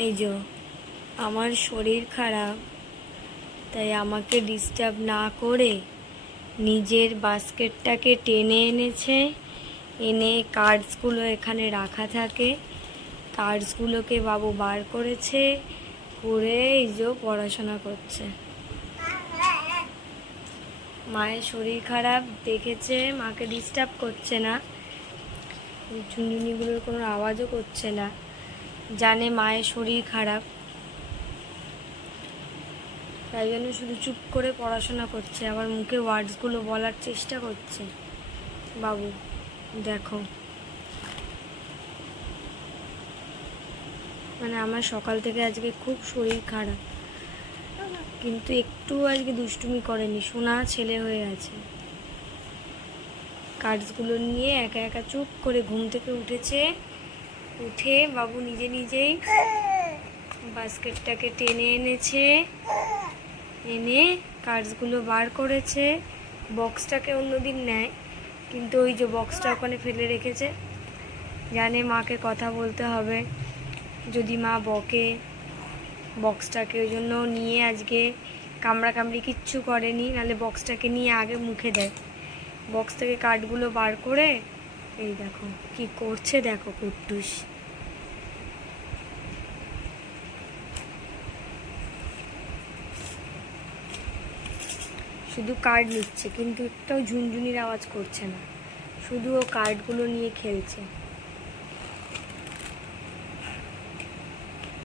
এই যে, আমার শরীর খারাপ, তাই আমাকে ডিস্টার্ব না করে নিজের বাস্কেটটাকে টেনে এনেছে, এনে কার্ডসগুলো এখানে রাখা থাকে। কার্ডসগুলোকে বাবু বার করেছে, করে এই যে পড়াশোনা করছে। মায়ের শরীর খারাপ, দেখেছে, মাকে ডিস্টার্ব করছে না। ঝুনঝুনিগুলোর কোনো আওয়াজও করছে না। জানে মায়ের শরীর খারাপ। তাই জন্য শুধু চুপ করে পড়াশোনা করছে, আবার মুখে ওয়ার্ডসগুলো বলার চেষ্টা করছে। বাবু, দেখো। মানে আমার সকাল থেকে আজকে খুব শরীর খারাপ। কিন্তু একটু আজকে দুষ্টুমি করেনি, সোনা ছেলে হয়ে আছে কার্ডসগুলো নিয়ে একা একা চুপ করে ঘুম থেকে উঠেছে। উঠে বাবু নিজে নিজেই বাস্কেটটাকে টেনে এনেছে, এনে কার্ডসগুলো বার করেছে, বক্সটাকে অন্যদিন নেয়, কিন্তু ওই যে বক্সটা ওখানে ফেলে রেখেছে। জানে মাকে কথা বলতে হবে, যদি মা বকে, বক্সটাকে ওই জন্য নিয়ে আজকে কামড়া কামড়ি কিচ্ছু করেনি, নাহলে বক্সটাকে নিয়ে আগে মুখে দেয়। বক্স থেকে কার্ডগুলো বার করে, এই দেখো কি করছে দেখো কুট্টুস শুধু কার্ড নিচ্ছে কিন্তু একটাও ঝুনঝুনির আওয়াজ করছে না। শুধু ও কার্ডগুলো নিয়ে খেলছে।